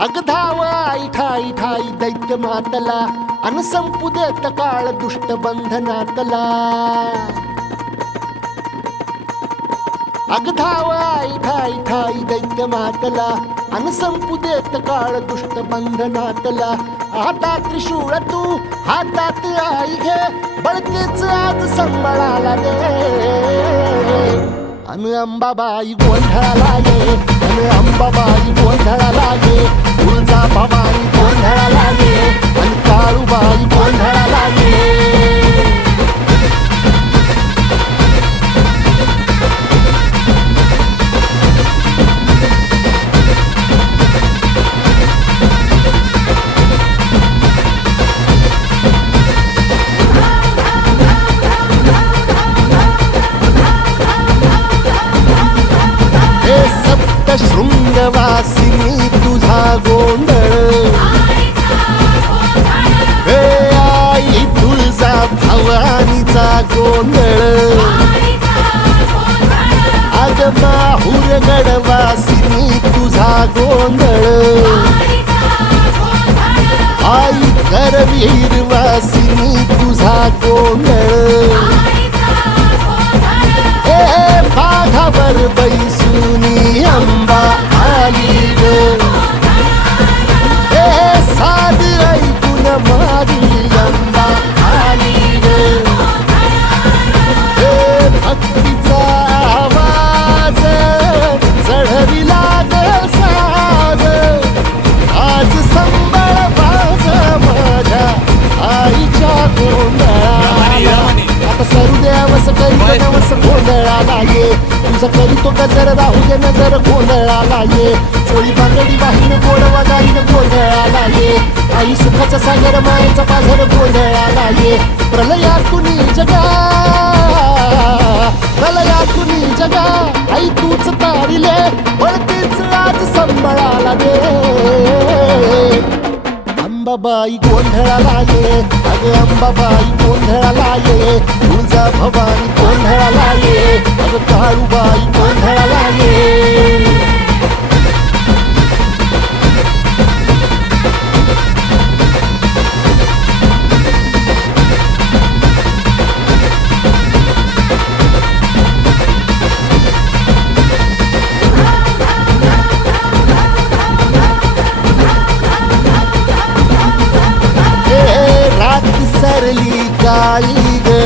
अग धाव ठाई ठाई दैत्य मातला अन संपू देत काळ दुष्ट बंधनातला. अग धाव ठाई ठाई दैत्य मातला अन संपू देत काळ दुष्ट बंधनातला. आता त्रिशूळ तू हातात आई घे बळकेच आज संबळाला दे. अन अंबाबाई गोंधळाला ये. करवीर वासिनी तुझा गोंधळ तुझं करी तो गजर राहू दे नजर गोंधळाला ये. चोळी बांगडी वाहीन गोडवा गाईन गोंधळाला ये. आई सुखाचा सागर मायेचा पाझर गोंधळाला ये. प्रलयातुनी जगा. प्रलयातुनी जगा. आई तूच तारिले बळतीच आज संबळाला दे. अंबाबाई गोंधळाला ये. अगे अंबाबाई गोंधळाला ये. तुझा भवानी काळूबाई गोंधळाला ये ए, रात सरली काळी ग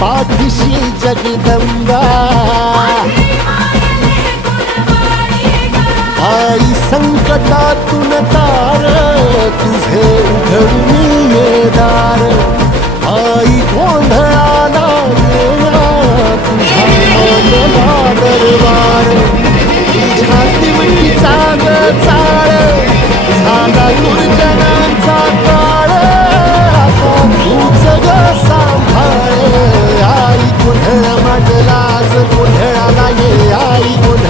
पाठीशी जगदंबा. आई संकटातून तार तुझे उघडून ये दार. आई